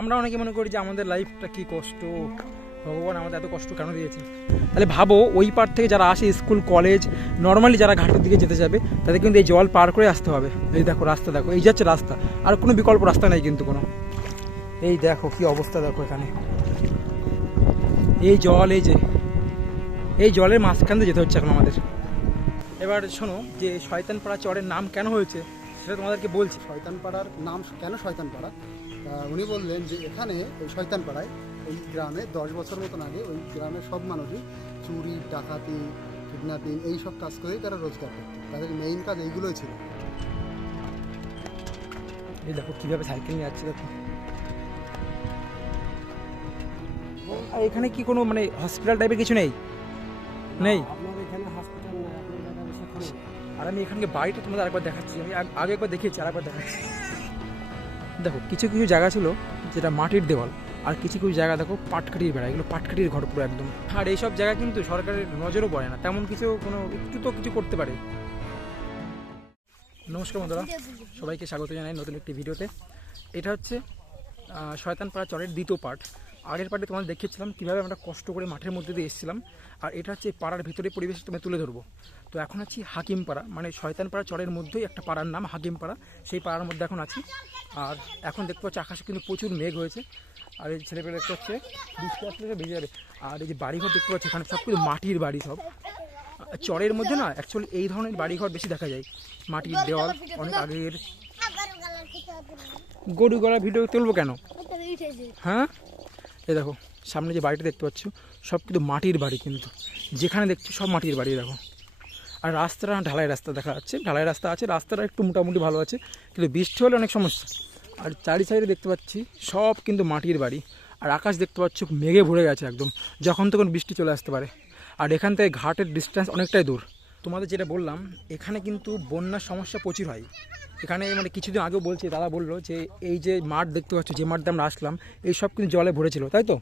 আমরা অনেকে মনে করি যে আমাদের লাইফটা কি কষ্ট? ভগবান আমাদের এত কষ্ট কেন দিয়েছে তাহলে ভাবো, ওই পার থেকে যারা আসে স্কুল কলেজ নর্মালি যারা ঘাটের দিকে যেতে যাবে, তাদের কিন্তু এই জল পার করে আসতে হবে। এই দেখো, রাস্তা দেখো, এই যাচ্ছে রাস্তা, আর কোনো বিকল্প রাস্তা নেই কিন্তু কোনো। এই দেখো কি অবস্থা দেখো এখানে। এই জল, এই যে, এই জলের মাঝখান দিয়ে যেতে হচ্ছে এখন আমাদের। এবার শোনো, যে শয়তানপাড়া চরের নাম কেন হয়েছে, সেটা তোমাদেরকে বলছি। শয়তানপাড়ার নাম, কেন শয়তানপাড়া? উনি বললেন যে এখানে ওই শয়তানপাড়ায় ওই গ্রামে দশ বছর মতন আগে ওই গ্রামের সব মানুষই চুরি ডাকাতি কিডন্যাপিং এই সব কাজ করেই তারা রোজগার করত। তাদের মেইন কাজ এইগুলোই ছিল। এই দেখো কীভাবে সাইকেল নিয়ে যাচ্ছে দেখো। আর এখানে কি কোনো মানে হসপিটাল টাইপের কিছু নেই? নেই? আর আমি এখানকে বাড়িটা তোমাদের আরেকবার দেখাচ্ছি। আমি আগে একবার দেখিয়েছি আরেকবার দেখাচ্ছি। দেখো, কিছু কিছু জায়গা ছিল যেটা মাটির দেওয়াল, আর কিছু কিছু জায়গা দেখো পাটকাটির বেড়া, এগুলো পাটকাটির ঘর পুরো একদম। আর এইসব জায়গা কিন্তু সরকারের নজরও পড়ে না, তেমন কিছু কোনো, একটু তো কিছু করতে পারে। নমস্কার বন্ধুরা, সবাইকে স্বাগত জানাই নতুন একটি ভিডিওতে। এটা হচ্ছে শয়তান শয়তানপাড়া চরের দ্বিতীয় পার্ট আগের পার্টে তোমাদের দেখিয়েছিলাম কীভাবে আমরা কষ্ট করে মাঠের মধ্যে দিয়ে এসেছিলাম। আর এটা হচ্ছে পাড়ার ভিতরে পরিবেশ তুমি তুলে ধরবো। তো এখন আছি হাকিমপাড়া মানে শয়তানপাড়া চরের মধ্যেই একটা পাড়ার নাম হাকিমপাড়া। সেই পাড়ার মধ্যে এখন আছি। আর এখন দেখতে পাচ্ছি আকাশে কিন্তু প্রচুর মেঘ হয়েছে। আর এই ছেলেপেলে দেখতে পাচ্ছে বৃষ্টি আসলে ভেজে যাবে। আর এই যে বাড়িঘর দেখতে পাচ্ছি এখানে সব কিছু মাটির বাড়ি সব। চরের মধ্যে না অ্যাকচুয়ালি এই ধরনের বাড়িঘর বেশি দেখা যায়। মাটির দেওয়াল অনেক আগের। গরু গলা ভিডিও তুলবো কেন? হ্যাঁ? এই দেখো, সামনে যে বাড়িটা দেখতে পাচ্ছ, সব কিন্তু মাটির বাড়ি কিন্তু। যেখানে দেখছ সব মাটির বাড়ি দেখো। আর রাস্তাটা ঢালাই রাস্তা দেখা যাচ্ছে। ঢালাই রাস্তা আছে, রাস্তাটা একটু মোটামুটি ভালো আছে, কিন্তু বৃষ্টি হলে অনেক সমস্যা। আর চারি সাইডে দেখতে পাচ্ছি, সব কিন্তু মাটির বাড়ি। আর আকাশ দেখতে পাচ্ছ, মেঘে ভরে গেছে একদম, যখন তখন বৃষ্টি চলে আসতে পারে। আর এখান থেকে ঘাটের ডিস্টেন্স অনেকটাই দূর। তোমাদের যেটা বললাম এখানে কিন্তু বন্যার সমস্যা প্রচুর হয়। এখানে মানে কিছুদিন আগেও বলছি দাদা বলল যে এই যে মাঠ দেখতে পাচ্ছ যে মাঠ আমরা আসলাম এই সব কিন্তু জলে ভরেছিল তাই তো?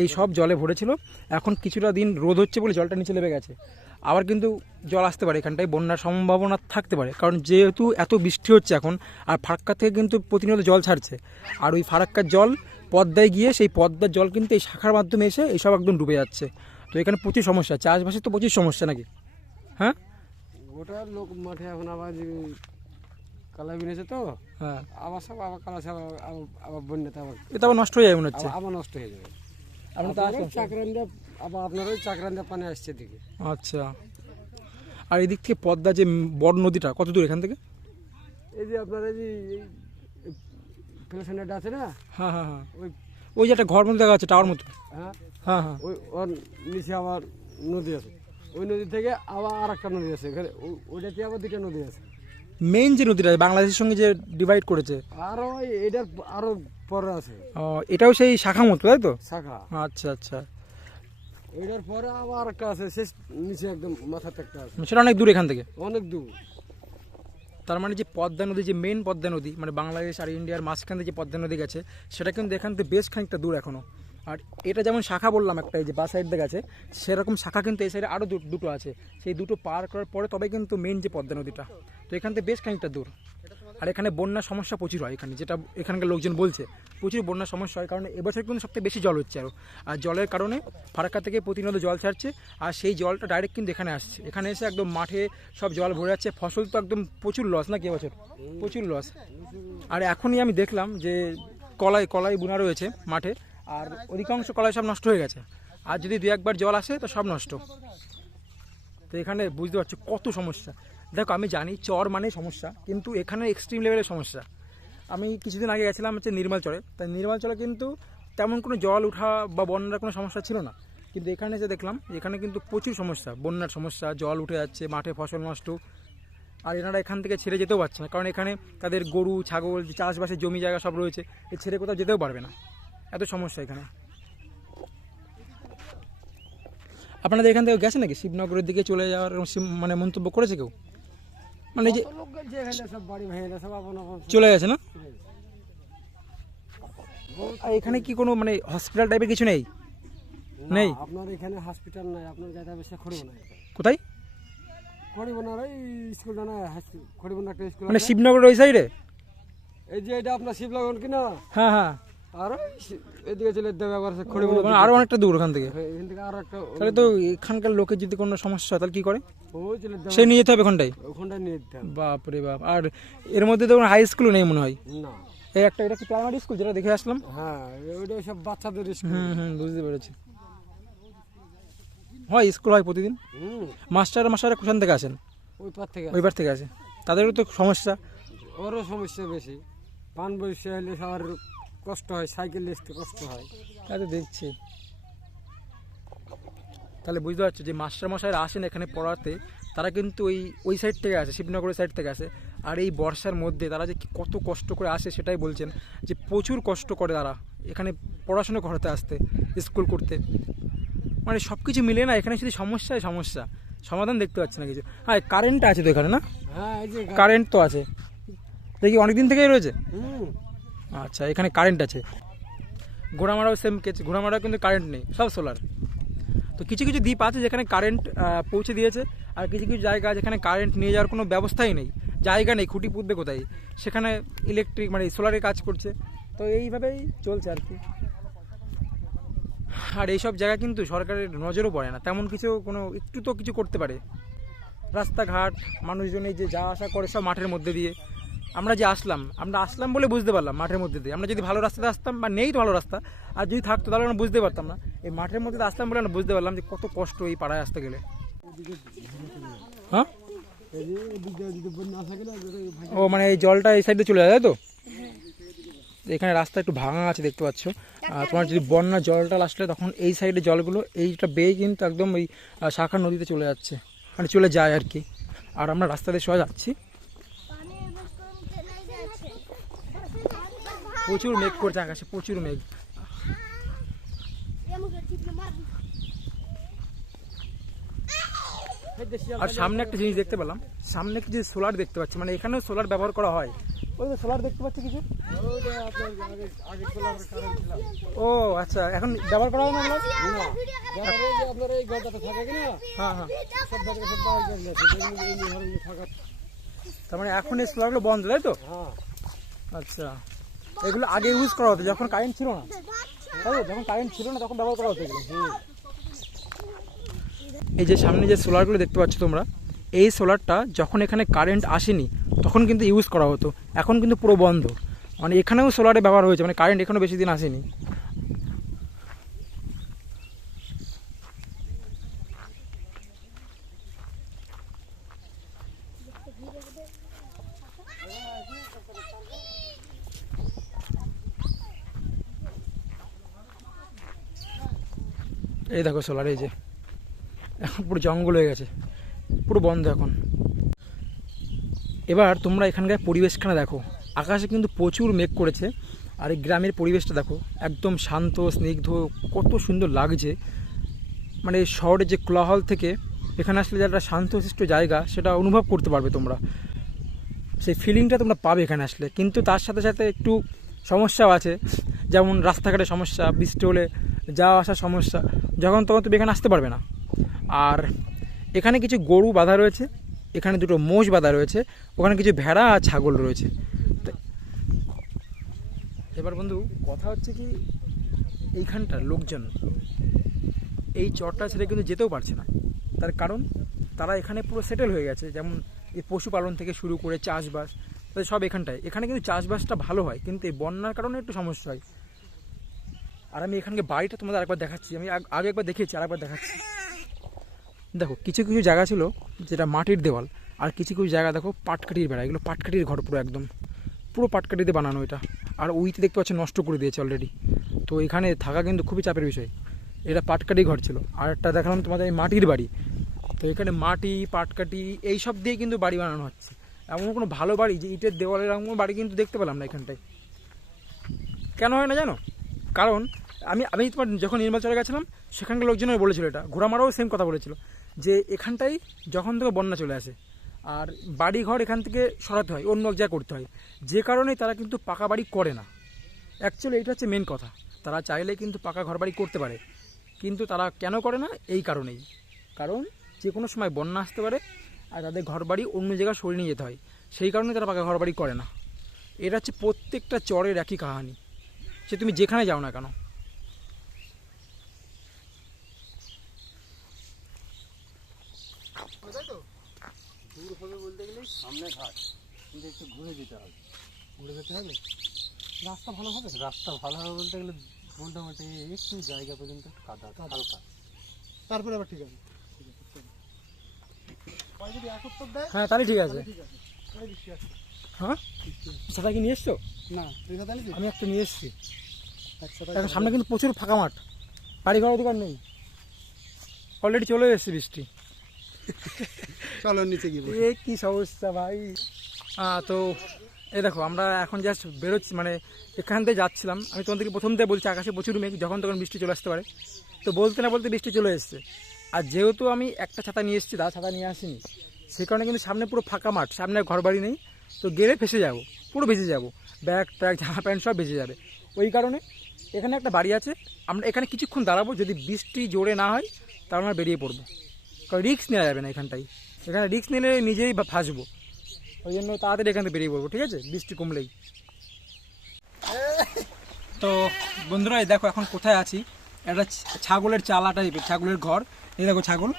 এই সব জলে ভরেছিল। এখন কিছুটা দিন রোদ হচ্ছে বলে জলটা নিচে নেমে গেছে। আবার কিন্তু জল আসতে পারে এখানটায় বন্যার সম্ভাবনা থাকতে পারে। কারণ যেহেতু এত বৃষ্টি হচ্ছে এখন আর ফারাক্কা থেকে কিন্তু প্রতিনিয়ত জল ছাড়ছে। আর ওই ফারাক্কার জল পদ্মায় গিয়ে সেই পদ্মার জল কিন্তু এই শাখার মাধ্যমে এসে এইসব একদম ডুবে যাচ্ছে। তো এখানে প্রচুর সমস্যা চাষবাসের তো প্রচুর সমস্যা নাকি? হ্যাঁ? গোটা লোক মাঠে এখন আবার কালা বিনেছে তো হ্যাঁ। আবার সব আবার কালা সব আবার- বন্যাতে আবার এটা আবার নষ্ট হয়ে যায় মনে হচ্ছে? আবার- নষ্ট হয়ে যাবে। আপনার চাকরান্দা আবার আপনার ওই চাকরান্দা পানি আসছে দিকে আচ্ছা। আর এদিক থেকে পদ্মা যে বড় নদীটা কত দূর এখান থেকে? এই যে আপনার এই যে প্লেসেন্টারটা আছে না? হ্যাঁ হ্যাঁ হ্যাঁ। ওই ওই যে একটা ঘর মতো দেখা যাচ্ছে টাওয়ার মতো। হ্যাঁ। হ্যাঁ হ্যাঁ। ওই ওর নিচে আবার নদী আছে। ওই নদী থেকে আবার আর একটা নদী আছে এখানে ওইটাতে আবার দুটো নদী আছে? মেইন যে নদীটা বাংলাদেশের সঙ্গে যে ডিভাইড করেছে? আর ওই এটার আরও পরে আছে। ও, এটাও সেই শাখা মতো তাই তো? শাখা। আচ্ছা আচ্ছা। ওইটার পরে আবার একটা আছে শেষ নিচে একদম মাথাতে একটা আছে। সেটা অনেক দূর এখান থেকে? অনেক দূর। তার মানে যে পদ্মা নদী যে মেন পদ্মা নদী মানে বাংলাদেশ আর ইন্ডিয়ার মাঝখান দিয়ে যে পদ্মা নদী গেছে সেটা কিন্তু এখান থেকে বেশ খানিকটা দূর এখনও আর এটা যেমন শাখা বললাম একটা, এই যে বা সাইড দিয়ে গেছে, সেরকম শাখা কিন্তু এই সাইডে আরও দুটো আছে। সেই দুটো পার করার পরে তবে কিন্তু মেন যে পদ্মা নদীটা, তো এখান থেকে বেশ খানিকটা দূর। আর এখানে বন্যার সমস্যা প্রচুর হয় এখানে, যেটা এখানকার লোকজন বলছে, প্রচুর বন্যার সমস্যা হয়, কারণ এবছর কিন্তু সবথেকে বেশি জল হচ্ছে আরও আর জলের কারণে ফারাক্কা থেকে প্রতিনিয়ত জল ছাড়ছে, আর সেই জলটা ডাইরেক্ট কিন্তু এখানে আসছে। এখানে এসে একদম মাঠে সব জল ভরে যাচ্ছে, ফসল তো একদম প্রচুর লস নাকি এবছর? প্রচুর লস আর এখনই আমি দেখলাম যে কলাই কলাই বোনা রয়েছে মাঠে আর অধিকাংশ কলাই সব নষ্ট হয়ে গেছে। আর যদি দু একবার জল আসে, তো সব নষ্ট। তো এখানে বুঝতে পারছ কত সমস্যা। দেখো, আমি জানি চর মানে সমস্যা, কিন্তু এখানে এক্সট্রিম লেভেলের সমস্যা। আমি কিছুদিন আগে গেছিলাম হচ্ছে নির্মাল চরে। তাই নির্মাল চরে কিন্তু তেমন কোনো জল ওঠা বা বন্যার কোনো সমস্যা ছিল না। কিন্তু এখানে যে দেখলাম, এখানে কিন্তু প্রচুর সমস্যা। বন্যার সমস্যা, জল উঠে যাচ্ছে, মাঠে ফসল নষ্ট। আর এনারা এখান থেকে ছেড়ে যেতেও পারছে না। কারণ এখানে তাদের গরু, ছাগল, চাষবাসের জমি জায়গা সব রয়েছে। এ ছেড়ে কোথাও যেতেও পারবে না। এত সমস্যা এখানে। আপনাদের এখান থেকে গেছে নাকি? শিবনগরের দিকে চলে যাওয়ার মানে মন্তব্য করেছে কেউ? মানে যে চলে গেছে না? আর এখানে কি কোনো মানে হসপিটাল টাইপের কিছু নেই? নেই? আপনার এখানে হসপিটাল নাই আপনার যাতে বেশি খড়িব না। কোথায়? খড়িব না এই স্কুলটা না খড়িব না একটা স্কুল মানে আছে। শিবনগরের ওই সাইডে এই যে এটা আপনার শিবলগন কিনা? হ্যাঁ হ্যাঁ। আর ওই সে- এদিকে চলে দেবে খড়ি মানে আরও অনেকটা দূর ওখান থেকে। এখান থেকে আরও একটা তাহলে তো এখানকার লোকের যদি কোনো সমস্যা হয় তাহলে কি করে? ওই সে নিয়ে যেতে হবে ওখানটায়? ওখানটা নিয়ে দিতে হবে। বাপ রে বাপ। আর এর মধ্যে তো হাই স্কুলও নেই মনে হয়? না। এই একটা এটা কি প্রাইমারি স্কুল যেটা দেখে আসলাম? হ্যাঁ ওইটা সব বাচ্চাদের স্কুল হুম হুম বুঝতে পেরেছি। হয় স্কুল হয় প্রতিদিন? মাস্টার মাস্টাররা কোথান থেকে আসেন? ওই পার থেকে ওইবার থেকে আসে। তাদেরও তো সমস্যা। ওরও সমস্যা বেশি। পান বয়সে হলে সবার কষ্ট হয় সাইকেল আসতে কষ্ট হয়। তাই তো দেখছি। তাহলে বুঝতে পারছ যে মাস্টারমশাইরা আসেন এখানে পড়াতে তারা কিন্তু ওই ওই সাইড থেকে আসে শিবনগরের সাইড থেকে আসে। আর এই বর্ষার মধ্যে তারা যে কত কষ্ট করে আসে সেটাই বলছেন যে প্রচুর কষ্ট করে তারা এখানে পড়াশুনো করতে আসতে স্কুল করতে। মানে সব কিছু মিলে না এখানে শুধু সমস্যায় সমস্যা। সমাধান দেখতে পাচ্ছি না কিছু। হ্যাঁ কারেন্টটা আছে তো এখানে না? হ্যাঁ যে কারেন্ট তো আছে। দেখি অনেক দিন থেকেই রয়েছে? আচ্ছা এখানে কারেন্ট আছে। ঘোড়ামারাও সেম কেস ঘোড়ামারাও কিন্তু কারেন্ট নেই, সব সোলার তো কিছু কিছু দ্বীপ আছে যেখানে কারেন্ট পৌঁছে দিয়েছে, আর কিছু কিছু জায়গা যেখানে কারেন্ট নিয়ে যাওয়ার কোনো ব্যবস্থাই নেই। জায়গা নেই, খুঁটি পুঁতবে কোথায়? সেখানে ইলেকট্রিক মানে সোলারে কাজ করছে। তো এইভাবেই চলছে আর কি। আর এইসব জায়গা কিন্তু সরকারের নজরও পড়ে না। তেমন কিছু কোনো, একটু তো কিছু করতে পারে। রাস্তাঘাট, মানুষজন এই যে যাওয়া আসা করে সব মাঠের মধ্যে দিয়ে। আমরা যে আসলাম আমরা আসলাম বলে বুঝতে পারলাম মাঠের মধ্যে দিয়ে। আমরা যদি ভালো রাস্তাতে আসতাম বা নেই তো ভালো রাস্তা আর যদি থাকতো তাহলে আমরা বুঝতে পারতাম না। এই মাঠের মধ্যে আসলাম বলে আমরা বুঝতে পারলাম যে কত কষ্ট এই পাড়ায় আসতে গেলে। হ্যাঁ? ও মানে এই জলটা এই সাইডে চলে যায় তাই তো? এখানে রাস্তা একটু ভাঙা আছে দেখতে পাচ্ছ। আর তোমার যদি বন্যা জলটা আসলে তখন এই সাইডে জলগুলো এইটা বেয়ে কিন্তু একদম ওই শাখা নদীতে চলে যাচ্ছে। মানে চলে যায় আর কি। আর আমরা রাস্তাতে সবাই যাচ্ছি। প্রচুর মেঘ করছে আকাশে প্রচুর মেঘ। আর সামনে একটা জিনিস দেখতে পেলাম সামনে কিছু সোলার দেখতে পাচ্ছি মানে এখানেও সোলার ব্যবহার করা হয়। ওই তো সোলার দেখতে পাচ্ছি কিছু? ও আচ্ছা এখন ব্যবহার করা হয় না আপনার এই থাকে হ্যাঁ হ্যাঁ। সব তার মানে এখন এই সোলারগুলো বন্ধ তাই তো? হ্যাঁ। আচ্ছা। এগুলো আগে ইউজ করা হতো, যখন কারেন্ট ছিল না। যখন কারেন্ট ছিল না, তখন ব্যবহার করা হতো এগুলো। এই যে সামনে যে সোলারগুলো দেখতে পাচ্ছ তোমরা, এই সোলারটা যখন এখানে কারেন্ট আসেনি, তখন কিন্তু ইউজ করা হতো। এখন কিন্তু পুরো বন্ধ। মানে এখানেও সোলারে ব্যবহার হয়েছে মানে কারেন্ট এখানেও বেশি দিন আসেনি। সোলার এই যে। এখন পুরো জঙ্গল হয়ে গেছে। পুরো বন্ধ এখন। এবার তোমরা এখানকার পরিবেশখানা দেখো। আকাশে কিন্তু প্রচুর মেঘ করেছে। আর এই গ্রামের পরিবেশটা দেখো, একদম শান্ত, স্নিগ্ধ, কত সুন্দর লাগছে। মানে শহরের যে কোলাহল থেকে এখানে আসলে যে একটা শান্তশিষ্ট জায়গা, সেটা অনুভব করতে পারবে তোমরা। সেই ফিলিংটা তোমরা পাবে এখানে আসলে। কিন্তু তার সাথে সাথে একটু সমস্যাও আছে। যেমন রাস্তাঘাটের সমস্যা, বৃষ্টি হলে যাওয়া আসার সমস্যা। যখন তখন তুমি এখানে আসতে পারবে না। আর এখানে কিছু গরু বাঁধা রয়েছে, এখানে দুটো মোষ বাঁধা রয়েছে, ওখানে কিছু ভেড়া আর ছাগল রয়েছে। এবার বন্ধু, কথা হচ্ছে কি, এইখানটার লোকজন, এই চরটা ছেড়ে কিন্তু যেতেও পারছে না। তার কারণ, তারা এখানে পুরো সেটেল হয়ে গেছে। যেমন এই পশুপালন থেকে শুরু করে চাষবাস, তাদের সব এখানটায়। এখানে কিন্তু চাষবাসটা ভালো হয়, কিন্তু এই বন্যার কারণে একটু সমস্যা হয়। আর আমি এখানকে বাড়িটা তোমাদের আরেকবার দেখাচ্ছি। আমি আগ- একবার দেখেছি আরেকবার দেখাচ্ছি। দেখো, কিছু কিছু জায়গা ছিল যেটা মাটির দেওয়াল, আর কিছু কিছু জায়গা দেখো পাটকাঠির বেড়া। এগুলো পাটকাঠির ঘর পুরো একদম। পুরো পাটকাঠিতে বানানো এটা। আর ওইতে দেখতে পাচ্ছ নষ্ট করে দিয়েছে অলরেডি তো এখানে থাকা কিন্তু খুবই চাপের বিষয়। এটা পাটকাঠি ঘর ছিল। আর একটা দেখালাম তোমাদের, এই মাটির বাড়ি। তো এখানে মাটি, পাটকাঠি এই সব দিয়ে কিন্তু বাড়ি বানানো হচ্ছে। এমন কোনো ভালো বাড়ি যে ইটের দেওয়ালের এমন বাড়ি কিন্তু দেখতে পেলাম না এখানটায়। কেন হয় না জানো? কারণ আমি আমি তোমার যখন নির্মল চলে গেছিলাম, সেখানকার লোকজনও বলেছিল এটা। ঘোড়ামারাও সেম কথা বলেছিল। যে এখানটাই যখন থেকে বন্যা চলে আসে, আর বাড়ি ঘর এখান থেকে সরাতে হয়, অন্য এক জায়গায় করতে হয়। যে কারণে তারা কিন্তু পাকা বাড়ি করে না। অ্যাকচুয়ালি এটা হচ্ছে মেন কথা। তারা চাইলে কিন্তু পাকা ঘর বাড়ি করতে পারে। কিন্তু তারা কেন করে না? এই কারণেই। কারণ যে কোনো সময় বন্যা আসতে পারে, আর তাদের ঘর বাড়ি অন্য জায়গায় সরিয়ে নিয়ে যেতে হয়। সেই কারণে তারা পাকা ঘর বাড়ি করে না। এটা হচ্ছে প্রত্যেকটা চরের একই কাহানি। সে তুমি যেখানে যাও না কেন দূর হবে বলতে গেলে সামনে ঘাট কিন্তু একটু ঘুরে যেতে হবে। ঘুরে যেতে হবে? রাস্তা ভালো হবে? রাস্তা ভালো হবে বলতে গেলে মোটামুটি একটু জায়গা পর্যন্ত কাদা হালকা। তারপরে আবার ঠিক আছে। যদি এক উত্তর দেয়? হ্যাঁ তাহলে ঠিক আছে। ঠিক হ্যাঁ? সেটা কি নিয়ে এসছো? না আমি একটা নিয়ে এসেছি। একসাথে এখন সামনে কিন্তু প্রচুর ফাঁকা মাঠ। বাড়ি ঘর অধিকার নেই। অলরেডি চলে এসেছে বৃষ্টি। চলো নিচে গিয়ে এ কি সমস্যা ভাই? তো এই দেখো, আমরা এখন জাস্ট বেরোচ্ছি মানে এখান থেকে যাচ্ছিলাম। আমি তোমাদেরকে প্রথম থেকে বলছি, আকাশে প্রচুর মেঘ, যখন তখন বৃষ্টি চলে আসতে পারে। তো বলতে না বলতে বৃষ্টি চলে এসছে। আর যেহেতু আমি একটা ছাতা নিয়ে এসেছি দা ছাতা নিয়ে আসিনি, সে কারণে কিন্তু সামনে পুরো ফাঁকা মাঠ, সামনে ঘর বাড়ি নেই। তো গেলে ফেসে যাব, পুরো ভেসে যাব। ব্যাগ ট্যাগ, জামা প্যান্ট সব ভেসে যাবে। ওই কারণে এখানে একটা বাড়ি আছে, আমরা এখানে কিছুক্ষণ দাঁড়াবো, যদি বৃষ্টি জোরে না হয়, তাহলে আমরা বেরিয়ে পড়ব। কারণ রিক্স নেওয়া যাবে না এখানটাই এখানে রিক্স নিলে নিজেই ফাঁসবো। ওই জন্য তাড়াতাড়ি এখান থেকে বেরিয়ে পড়ব, ঠিক আছে? বৃষ্টি কমলেই। তো বন্ধুরা, এই দেখো এখন কোথায় আছি? একটা ছাগলের চালা টাইপের ছাগলের ঘর। এই দেখো ছাগল।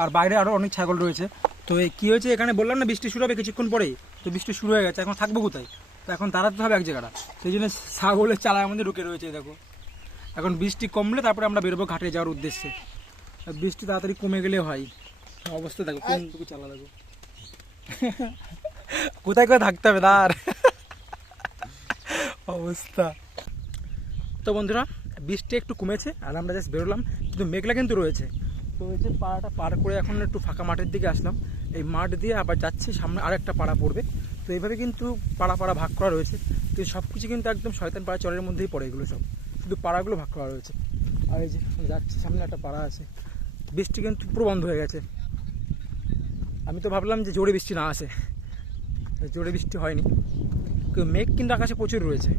আর বাইরে আরও অনেক ছাগল রয়েছে। তো এই কী হয়েছে? এখানে বললাম না বৃষ্টি শুরু হবে কিছুক্ষণ পরেই। তো বৃষ্টি শুরু হয়ে গেছে, এখন থাকব কোথায়? তো এখন দাঁড়াতে হবে এক জায়গাটা। সেই জন্য ছাগলের চালার মধ্যে ঢুকে রয়েছে দেখো। এখন বৃষ্টি কমলে তারপরে আমরা বেরোবো ঘাটে যাওয়ার উদ্দেশ্যে। বৃষ্টি তাড়াতাড়ি কমে গেলে হয়। অবস্থা দেখো কোনটুকু চালা দেখো। কোথায় কোথায় থাকতে হবে তার অবস্থা। তো বন্ধুরা বৃষ্টি একটু কমেছে আর আমরা জাস্ট বেরোলাম কিন্তু মেঘলা কিন্তু রয়েছে। তো এই যে পাড়াটা পার করে এখন একটু ফাঁকা মাঠের দিকে আসলাম। এই মাঠ দিয়ে আবার যাচ্ছি সামনে আরেকটা পাড়া পড়বে। তো এইভাবে কিন্তু পাড়া পাড়া ভাগ করা রয়েছে। তো সব কিছু কিন্তু একদম শয়তান পাড়া চরের মধ্যেই পড়ে এগুলো সব। শুধু পাড়াগুলো ভাগ করা রয়েছে। আর এই যে যাচ্ছি সামনে একটা পাড়া আছে। বৃষ্টি কিন্তু পুরো বন্ধ হয়ে গেছে। আমি তো ভাবলাম যে জোরে বৃষ্টি না আসে। জোরে বৃষ্টি হয়নি। মেঘ কিন্তু আকাশে প্রচুর রয়েছে।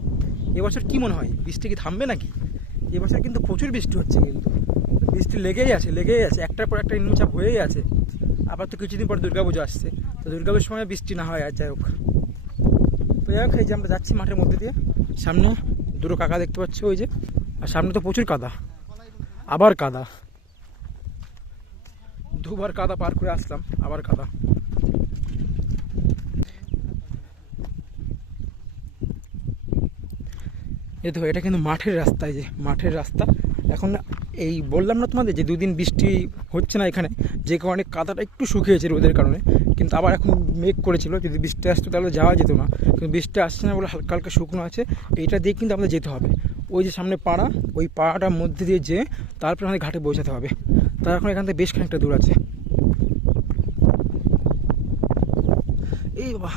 এবছর কী মনে হয়? বৃষ্টি কি থামবে নাকি? এবছর কিন্তু প্রচুর বৃষ্টি হচ্ছে কিন্তু। বৃষ্টি লেগেই আছে লেগেই আছে। একটার পর একটা নিম্নচাপ হয়েই আছে। আবার তো কিছুদিন পর দুর্গাপুজো আসছে। তো দুর্গাপুজোর সময় বৃষ্টি না হয়, আর যাই হোক। তো যাই হোক, এই যে আমরা যাচ্ছি মাঠের মধ্যে দিয়ে। সামনে দুটো কাকা দেখতে পাচ্ছি ওই যে। আর সামনে তো প্রচুর কাদা। আবার কাদা। দুবার কাদা পার করে আসলাম, আবার কাদা। এই দেখো, এটা কিন্তু মাঠের রাস্তা যে মাঠের রাস্তা। এখন এই বললাম না তোমাদের যে দুদিন বৃষ্টি হচ্ছে না এখানে, যে কারণে কাদাটা একটু শুকিয়েছে রোদের কারণে, কিন্তু আবার এখন মেঘ করেছিল, যদি বৃষ্টি আসতো তাহলে যাওয়া যেত না। কিন্তু বৃষ্টি আসছে না বলে হালকা হালকা শুকনো আছে, এইটা দিয়ে কিন্তু আমাদের যেতে হবে। ওই যে সামনে পাড়া, ওই পাড়াটার মধ্যে দিয়ে যেয়ে তারপরে আমাদের ঘাটে পৌঁছাতে হবে। তার এখন এখান থেকে বেশ খানিকটা দূর আছে। এই বাবা,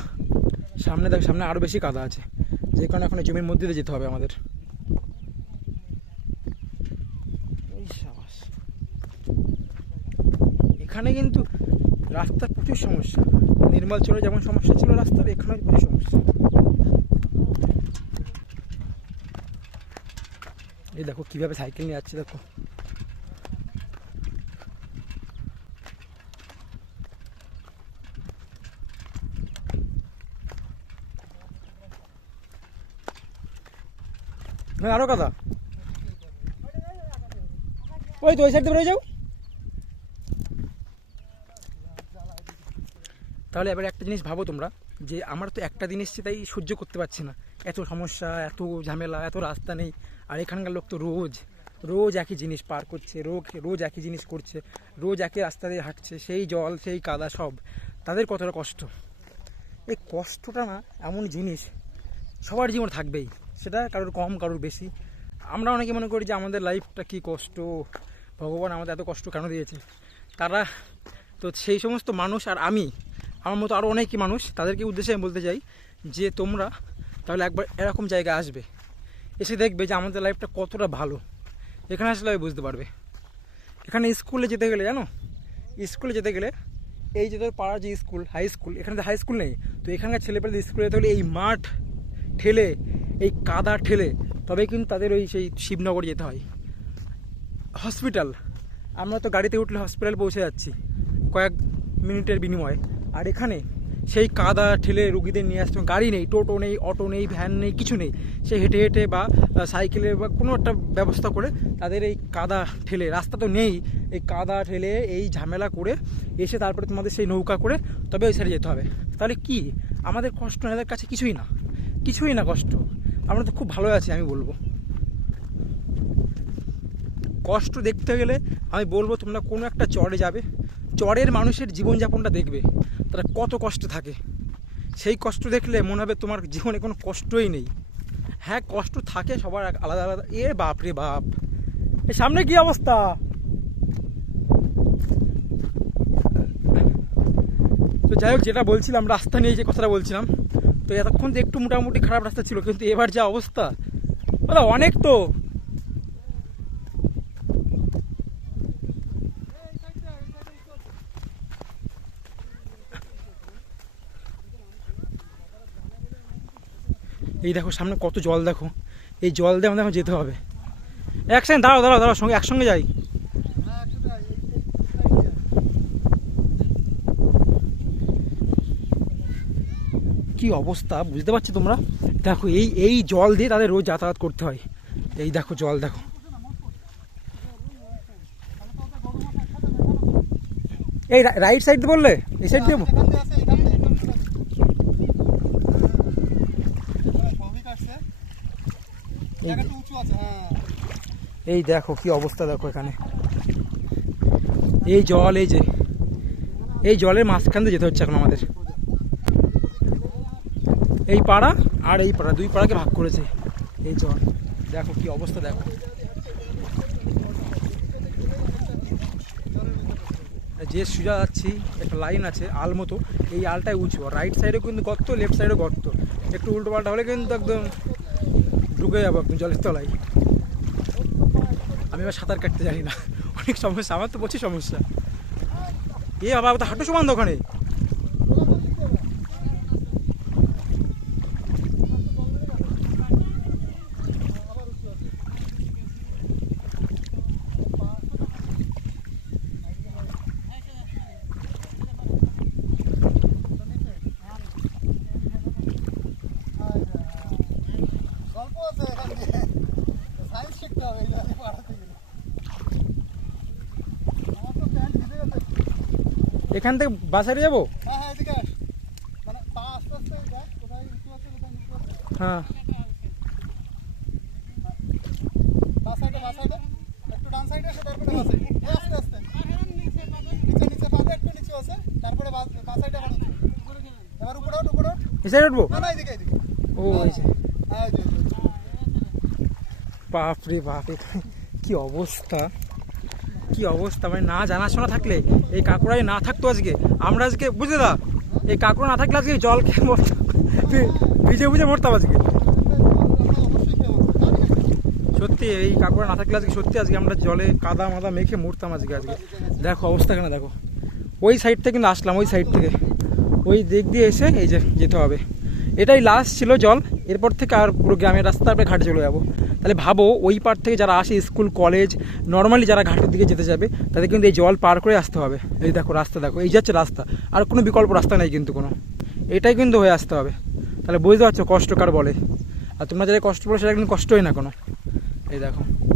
সামনে দেখ, সামনে আরও বেশি কাদা আছে। যে কারণে এখন জমির মধ্যে দিয়ে যেতে হবে আমাদের। এখানে কিন্তু রাস্তার প্রচুর সমস্যা। নির্মল চলে যেমন সমস্যা ছিল রাস্তার এখানে প্রচুর সমস্যা। এই দেখো, কীভাবে সাইকেল নিয়ে যাচ্ছে, দেখো। হ্যাঁ আরও কথা। ওই তো ওই সাইড দিয়ে যাও। তাহলে এবার একটা জিনিস ভাবো তোমরা, যে আমার তো একটা দিন এসছে, তাই সহ্য করতে পারছি না। এত সমস্যা, এত ঝামেলা, এত রাস্তা নেই। আর এখানকার লোক তো রোজ রোজ একই জিনিস পার করছে, রোজ রোজ একই জিনিস করছে, রোজ একই রাস্তা দিয়ে হাঁটছে, সেই জল, সেই কাদা সব। তাদের কতটা কষ্ট? এই কষ্টটা না, এমন জিনিস সবার জীবন থাকবেই। সেটা কারোর কম, কারোর বেশি। আমরা অনেকে মনে করি যে আমাদের লাইফটা কি কষ্ট? ভগবান আমাদের এত কষ্ট কেন দিয়েছে? তারা তো সেই সমস্ত মানুষ আর আমি, আমার মতো আরও অনেকই মানুষ, তাদেরকে উদ্দেশ্যে আমি বলতে চাই যে তোমরা তাহলে একবার এরকম জায়গায় আসবে। এসে দেখবে যে আমাদের লাইফটা কতটা ভালো। এখানে আসলে বুঝতে পারবে। এখানে স্কুলে যেতে গেলে জানো? স্কুলে যেতে গেলে এই যে তোর পাড়ার যে স্কুল হাই স্কুল এখানে তো হাই স্কুল নেই। তো এখানকার ছেলেপেলে স্কুলে যেতে হলে এই মাঠ, ঠেলে এই কাদা ঠেলে তবে কিন্তু তাদের ওই সেই শিবনগর যেতে হয়। হসপিটাল। আমরা তো গাড়িতে উঠলে হসপিটাল পৌঁছে যাচ্ছি, কয়েক মিনিটের বিনিময়ে। আর এখানে সেই কাদা ঠেলে রুগীদের নিয়ে আসতে গাড়ি নেই, টোটো নেই, অটো নেই, ভ্যান নেই, কিছু নেই। সে হেঁটে হেঁটে বা সাইকেলে বা কোনো একটা ব্যবস্থা করে তাদের এই কাদা ঠেলে, রাস্তা তো নেই, এই কাদা ঠেলে এই ঝামেলা করে এসে তারপরে তোমাদের সেই নৌকা করে তবে ওই সাইডে যেতে হবে। তাহলে কি? আমাদের কষ্ট, এদের কাছে কিছুই না। কিছুই না কষ্ট। আমরা তো খুব ভালো আছি, আমি বলব। কষ্ট দেখতে গেলে আমি বলব তোমরা কোনো একটা চরে যাবে, চরের মানুষের জীবনযাপনটা দেখবে, তারা কত কষ্ট থাকে। সেই কষ্ট দেখলে মনে হবে তোমার জীবনে কোনো কষ্টই নেই। হ্যাঁ কষ্ট থাকে সবার আলাদা আলাদা। এ বাপ রে বাপ। এ সামনে কি অবস্থা? তো যাই হোক, যেটা বলছিলাম, রাস্তা নিয়ে যে কথাটা বলছিলাম তো এতক্ষণ তো একটু মোটামুটি খারাপ রাস্তা ছিল, কিন্তু এবার যা অবস্থা দাদা অনেক তো। এই দেখো, সামনে কত জল দেখো, এই জল দিয়ে আমাদের এখন যেতে হবে। এক সেকেন্ড, দাঁড়াও দাঁড়াও দাঁড়াও, সঙ্গে, একসঙ্গে যাই হ্যাঁ একশো টাকা, এই- এই- এই idea। কি অবস্থা, বুঝতে পারছি তোমরা? দেখো, এই এই জল দিয়ে তাদের রোজ যাতায়াত করতে হয়। এই দেখো জল, দেখো। এই রাইট সাইড বললে? এই সাইড দিয়ে। এই দেখো কি অবস্থা, দেখো এখানে। এই জল, এই যে, এই জলের মাঝখান দিয়ে যেতে হচ্ছে এখন আমাদের। এই পাড়া আর এই পাড়া, দুই পাড়াকে ভাগ করেছে এই জল দেখো কি অবস্থা, দেখো। যে সোজা যাচ্ছি, একটা লাইন আছে, আল মতো। এই আলটাই উঁচু রাইট সাইডে কিন্তু গর্ত লেফট সাইডে গর্ত। একটু উল্টো পাল্টা হলে কিন্তু একদম ঢুকে যাব একদম জলের তলায়। আমি এবার সাঁতার কাটতে জানি না। অনেক সমস্যা, আমার তো প্রচুর সমস্যা। এ বাবা, তো হাঁটু সমান তো ওখানে গল্প আছে এখান দিয়ে। Science শিখতে হবে এই জায়গায় পাড়াতে গেলে। আমার তো প্যান্ট ভিজে গেছে। এখান থেকে বাসারে যাব হ্যাঁ, হ্যাঁ, এদিকে আস। মানে পা আস্তে আস্তে দেখ, কোথায় উঁচু আছে, কোথায় নিচু আছে। হ্যাঁ বাঁ সাইডে, বাঁ সাইডে। একটু ডান সাইডে এসে তারপরে বাঁ সাইডে। এই আস্তে আস্তে। নিচে নিচে পাবে, একটু নিচু আছে। তারপরে বাঁ বাঁ সাইডে আবার উঁচু। এবার উপরে উঠবো? না, না, এদিকে, এদিকে। ও এই যে হ্যাঁ, এই যে, এই যে। বাপ রে বাপ এখানে কি অবস্থা? কি অবস্থা মানে না জানাশোনা থাকলে, এই কাকুরাই না থাকতো আজকে। আমরা আজকে, বুঝলে দা এই কাকুরা না থাকলে আজকে জল খেয়ে মরতাম। ভিজে ভিজে মরতাম আজকে। সত্যি, এই কাকুরা না থাকলে আজকে সত্যি আজকে আমরা জলে কাদা মাদা মেখে মরতাম আজকে আজকে। দেখো অবস্থা কেন দেখো। ওই সাইড থেকে কিন্তু আসলাম, ওই সাইড থেকে। ওই দিক দিয়ে এসে এই যে যেতে হবে। এটাই লাস্ট ছিল জল। এরপর থেকে আর পুরো গ্রামের রাস্তা তারপরে ঘাটে চলে যাব। তাহলে ভাবো, ওই পার থেকে যারা আসে স্কুল কলেজ নর্মালি যারা ঘাটের দিকে যেতে যাবে, তাদের কিন্তু এই জল পার করে আসতে হবে। এই দেখো, রাস্তা দেখো, এই যাচ্ছে রাস্তা। আর কোনো বিকল্প রাস্তা নেই কিন্তু কোনো। এটাই কিন্তু হয়ে আসতে হবে। তাহলে বুঝতে পারছ কষ্টকার বলে। আর তোমরা যারা কষ্ট বলে, সেটা কিন্তু কষ্টই না কোনো। এই দেখো।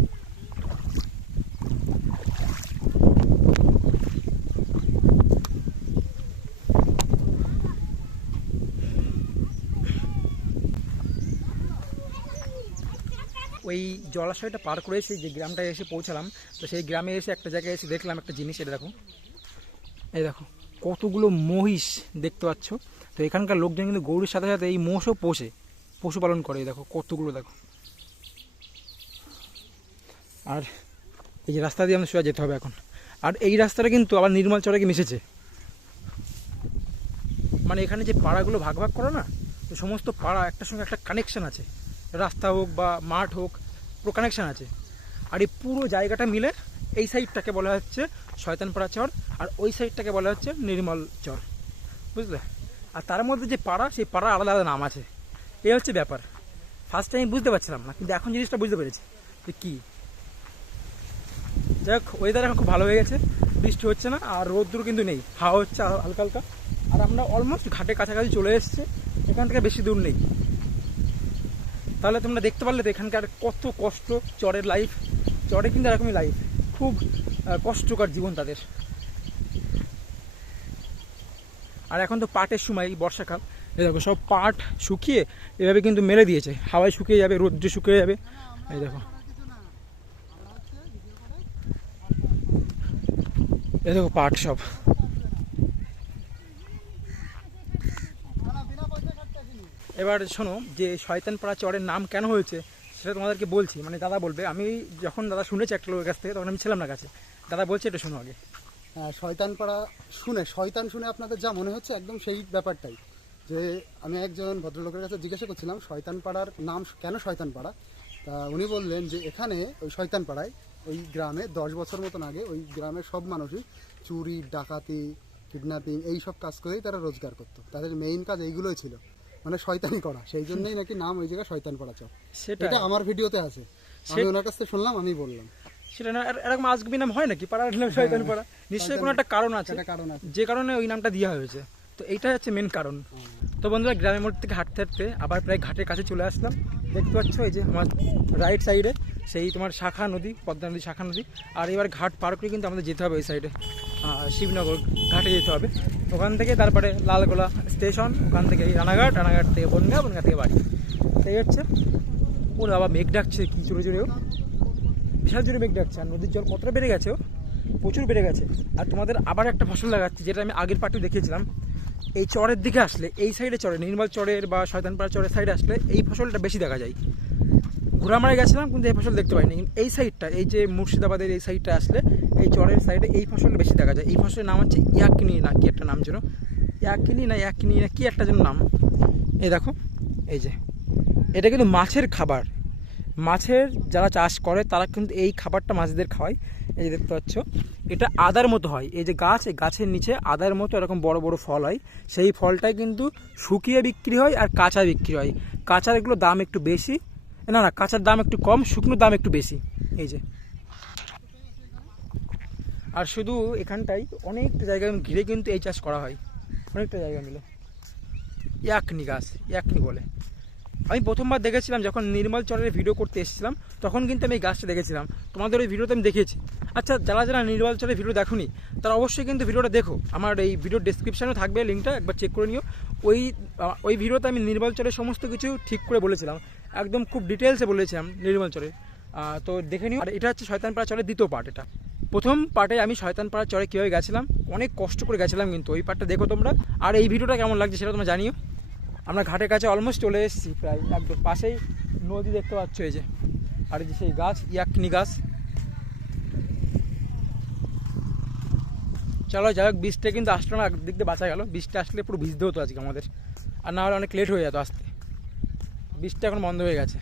ওই জলাশয়টা পার করে এসে যে গ্রামটায় এসে পৌঁছালাম, তো সেই গ্রামে এসে একটা জায়গায় এসে দেখলাম একটা জিনিস, এটা দেখো। এই দেখো, কতগুলো মহিষ দেখতে পাচ্ছ। তো এখানকার লোকজন কিন্তু গরুর সাথে সাথে এই মোষও পোষে, পশুপালন করে দেখো, কতগুলো দেখো। আর এই যে রাস্তা দিয়ে আমাদের সোজা যেতে হবে এখন। আর এই রাস্তাটা কিন্তু আবার নির্মল চড়াকে মিশেছে। মানে এখানে যে পাড়াগুলো ভাগ ভাগ করো না, তো সমস্ত পাড়া একটার সঙ্গে একটা কানেকশন আছে। রাস্তা হোক বা মাঠ হোক, পুরো কানেকশান আছে। আর এই পুরো জায়গাটা মিলে এই সাইডটাকে বলা হচ্ছে শয়তানপাড়া চর, আর ওই সাইডটাকে বলা হচ্ছে নির্মল চর। বুঝলে? আর তার মধ্যে যে পাড়া, সেই পাড়ার আলাদা আলাদা নাম আছে। এই হচ্ছে ব্যাপার। ফার্স্ট টাইম বুঝতে পারছিলাম না, কিন্তু এখন জিনিসটা বুঝতে পেরেছি যে কী। যাই হোক ওয়েদার এখন খুব ভালো হয়ে গেছে, বৃষ্টি হচ্ছে না, আর রোদ্দুর কিন্তু নেই, হাওয়া হচ্ছে হালকা হালকা। আর আমরা অলমোস্ট ঘাটের কাছাকাছি চলে এসেছি, এখান থেকে বেশি দূর নেই। তাহলে তোমরা দেখতে পারলে তো এখানকার কত কষ্ট, চরের লাইফ চরে কিন্তু এরকমই লাইফ খুব কষ্টকর জীবন তাদের। আর এখন তো পাটের সময়, এই বর্ষাকাল। এই দেখো, সব পাট শুকিয়ে এভাবে কিন্তু মেলে দিয়েছে। হাওয়ায় শুকিয়ে যাবে, রোদ্রে শুকিয়ে যাবে। এই দেখো। এই দেখো পাট সব। এবার শোনো যে শয়তানপাড়া চরের নাম কেন হয়েছে সেটা তোমাদেরকে বলছি। মানে দাদা বলবে আমি যখন দাদা শুনেছি একটা লোকের কাছ থেকে তখন আমি ছিলাম না কাছে। দাদা বলছে এটা শোনো আগে। হ্যাঁ, শয়তানপাড়া শুনে শয়তান শুনে আপনাদের যা মনে হচ্ছে একদম সেই ব্যাপারটাই। যে আমি একজন ভদ্রলোকের কাছে জিজ্ঞাসা করছিলাম শয়তানপাড়ার নাম কেন শয়তানপাড়া তা উনি বললেন যে এখানে ওই শয়তানপাড়ায় ওই গ্রামে দশ বছর মতন আগে ওই গ্রামের সব মানুষই চুরি ডাকাতি কিডন্যাপিং এই সব কাজ করেই তারা রোজগার করতো। তাদের মেইন কাজ এইগুলোই ছিল। মানে শয়তানি করা। সেই জন্যই নাকি নাম ওই জায়গায় করা চক সেটা আমার ভিডিওতে আছে। আমি ওনার কাছ থেকে শুনলাম আমি বললাম। সেটা না এরকম আজগুবি নাম হয় নাকি? পাড়ার নাম শয়তানপাড়া নিশ্চয়ই কোনো একটা কারণ আছে। একটা কারণ আছে। যে কারণে ওই নামটা দেওয়া হয়েছে। তো এইটাই হচ্ছে মেন কারণ। তো বন্ধুরা গ্রামের মোড় থেকে হাঁটতে হাঁটতে আবার প্রায় ঘাটের কাছে চলে আসলাম। দেখতে পাচ্ছ, এই যে আমার রাইট সাইডে সেই তোমার শাখা নদী, পদ্মা নদী, শাখা নদী। আর এবার ঘাট পার করে কিন্তু আমাদের যেতে হবে ওই সাইডে শিবনগর ঘাটে যেতে হবে। ওখান থেকে তারপরে লালগোলা স্টেশন, ওখান থেকে রানাঘাট রানাঘাট থেকে বনগা বনগা থেকে বাড়ি। এই হচ্ছে। ওর বাবা, মেঘ ডাকছে, কি জোরে জোরেও বিশাল জোরে মেঘ ডাকছে, আর নদীর জল কতটা বেড়ে গেছে? প্রচুর বেড়ে গেছে। আর তোমাদের আবার একটা ফসল লাগাচ্ছি যেটা আমি আগের পার্টি দেখিয়েছিলাম। এই চরের দিকে আসলে, এই সাইডে চরে, নির্মল চরের বা শয়তানপাড়া চরের সাইডে আসলে এই ফসলটা বেশি দেখা যায়। ঘোরামারে গেছিলাম, কিন্তু এই ফসল দেখতে পাইনি। কিন্তু এই সাইডটা এই যে মুর্শিদাবাদের এই সাইডটা আসলে, এই চরের সাইডে এই ফসলটা বেশি দেখা যায়। এই ফসলের নাম হচ্ছে ইয়াকিনি না কি একটা নাম যেন। ইয়াকিনি না ইয়াকিনি না কি একটা যেন নাম। এই দেখো, এই যে। এটা কিন্তু মাছের খাবার। মাছের যারা চাষ করে, তারা কিন্তু এই খাবারটা মাছদের খাওয়ায়। এই যে দেখতে পাচ্ছ, এটা আদার মতো হয়। এই যে গাছ, এই গাছের নিচে আদার মতো এরকম বড় বড় ফল হয়। সেই ফলটাই কিন্তু শুকিয়ে বিক্রি হয় আর কাঁচা বিক্রি হয়। কাঁচার এগুলো দাম একটু বেশি। না না, কাঁচার দাম একটু কম, শুকনো দাম একটু বেশি। এই যে। আর শুধু এখানটাই অনেকটা জায়গা ঘিরে কিন্তু এই চাষ করা হয়। অনেকটা জায়গা মিলে। ইয়াকনি গাছ, ইয়াকনি বলে। আমি প্রথমবার দেখেছিলাম যখন নির্মল চরের ভিডিও করতে এসেছিলাম, তখন কিন্তু আমি এই গাছটা দেখেছিলাম। তোমাদের ওই ভিডিওতে আমি দেখেছি আচ্ছা যারা যারা নির্মল চরের ভিডিও দেখোনি, তারা অবশ্যই কিন্তু ভিডিওটা দেখো। আমার এই ভিডিওর ডিসক্রিপশানে থাকবে লিঙ্কটা একবার চেক করে নিও। ওই ওই ভিডিওতে আমি নির্মল চরের সমস্ত কিছু ঠিক করে বলেছিলাম। একদম খুব ডিটেলসে বলেছিলাম নির্মল চরের। তো দেখে নিও। আর এটা হচ্ছে শয়তানপাড়া চরের দ্বিতীয় পার্ট এটা। প্রথম পার্টে আমি শয়তানপাড়া চরে কীভাবে গেছিলাম, অনেক কষ্ট করে গেছিলাম কিন্তু, ওই পার্টটা দেখো তোমরা। আর এই ভিডিওটা কেমন লাগছে সেটা তোমরা জানিও। আমরা ঘাটের কাছে অলমোস্ট চলে এসেছি প্রায় একদম পাশেই নদী দেখতে পাচ্ছ এই যে। আর যে সেই গাছ, ইয়াকনি গাছ। চলো যাই হোক বৃষ্টি কিন্তু আসলো না, একদিক দিয়ে বাঁচা গেল। বৃষ্টি আসলে পুরো ভিজতে হতো আজকে আমাদের। আর না হলে অনেক লেট হয়ে যেত আসতে। বৃষ্টি এখন বন্ধ হয়ে গেছে।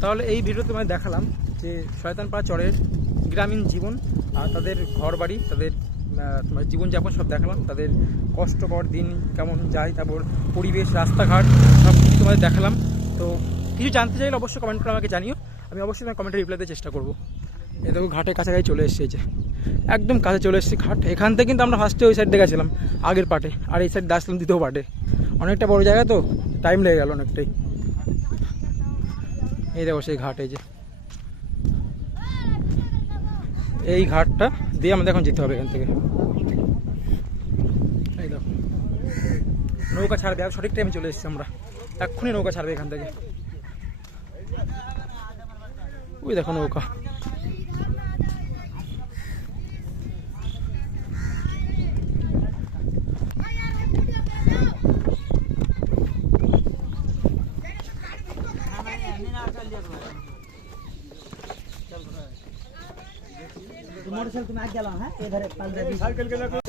তাহলে এই ভিডিও তোমায় দেখালাম যে শয়তানপাড়া চরের গ্রামীণ জীবন আর তাদের ঘর বাড়ি তাদের তোমার জীবনযাপন সব দেখালাম, তাদের কষ্টকর দিন কেমন যায়, তারপর পরিবেশ, রাস্তাঘাট সব কিছু তোমাদের দেখালাম। তো কিছু জানতে চাইলে অবশ্যই কমেন্ট করে আমাকে জানিও, আমি অবশ্যই তোমার কমেন্টে রিপ্লাই দিতে চেষ্টা করব। এই দেখো ঘাটের কাছাকাছি চলে এসেছে যে, একদম কাছে চলে এসেছি ঘাট। এখান থেকে কিন্তু আমরা ফার্স্টে ওই সাইড দেখেছিলাম আগের পাটে, আর এই সাইড আসলাম দ্বিতীয় পাটে। অনেকটা বড় জায়গা তো টাইম লেগে গেল অনেকটাই। এই দেখো সেই ঘাট এই যে। এই ঘাটটা দিয়ে আমাদের এখন যেতে হবে এখান থেকে। এই দেখো। নৌকা ছাড়বে, আর সঠিক টাইমে চলে এসেছি আমরা। এক্ষুনি নৌকা ছাড়বে এখান থেকে। ওই দেখো নৌকা। সাইকেল তুমি আগে গেলাম হ্যাঁ? এধারে সাইকেল গেলে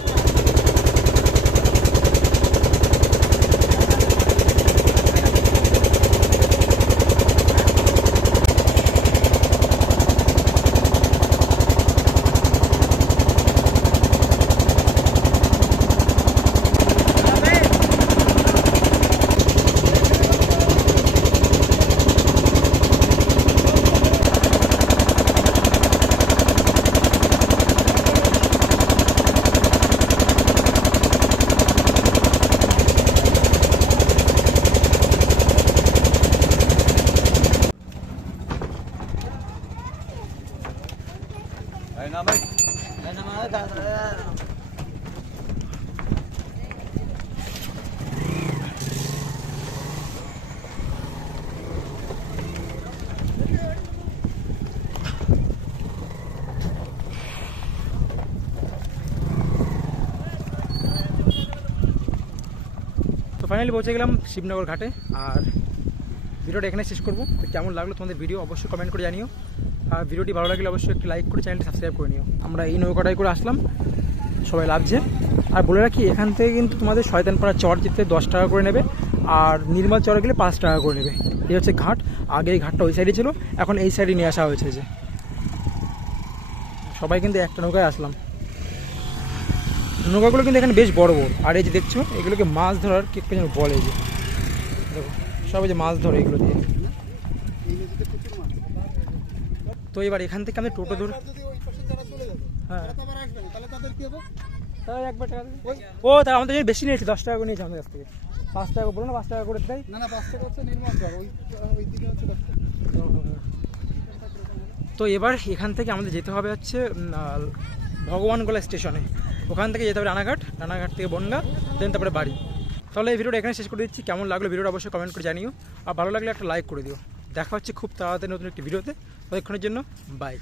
ফাইনালি পৌঁছে গেলাম শিবনগর ঘাটে। আর ভিডিওটা এখানে শেষ করব। তো কেমন লাগল তোমাদের ভিডিও অবশ্যই কমেন্ট করে জানিও। আর ভিডিওটি ভালো লাগলে অবশ্যই একটু লাইক করে চ্যানেলটি সাবস্ক্রাইব করে নিও। আমরা এই নৌকাটাই করে আসলাম। সবাই লাগছে। আর বলে রাখি, এখান থেকে কিন্তু তোমাদের শয়তানপাড়া চর যেতে দশ টাকা করে নেবে। আর নির্মল চর গেলে পাঁচ টাকা করে নেবে। এই হচ্ছে ঘাট। আগে এই ঘাটটা ওই সাইডে ছিল। এখন এই সাইডে নিয়ে আসা হয়েছে যে। সবাই কিন্তু একটা নৌকায় আসলাম। নৌকাগুলো কিন্তু এখানে বেশ বড় বড়। আর এই যে দেখছ এগুলোকে মাছ ধরার কে যেন বলে যে। দেখো সবাই যে মাছ ধরে এগুলো দিয়ে। তো এবার এখান থেকে আমি টোটো ধরে হ্যাঁ। তারা একবার টাকা ও তার আমাদের জন্য বেশি নিয়েছি দশ টাকা করে নিয়েছি আমাদের কাছ থেকে। পাঁচ টাকা বলো না পাঁচ টাকা করে দেয়। না না পাঁচ টাকা হচ্ছে নির্মাণ ওই ওই দিকে হচ্ছে তো এবার এখান থেকে আমাদের যেতে হবে হচ্ছে ভগবানগোলা স্টেশনে। ওখান থেকে যেতে হবে রানাঘাট রানাঘাট থেকে বনগা দেন তারপরে বাড়ি। তাহলে এই ভিডিওটা এখানে শেষ করে দিচ্ছি। কেমন লাগল ভিডিওটা অবশ্যই কমেন্ট করে জানিও। আর ভালো লাগলে একটা লাইক করে দিও। দেখা হচ্ছে খুব তাড়াতাড়ি নতুন একটি ভিডিওতে। ততক্ষণের জন্য বাই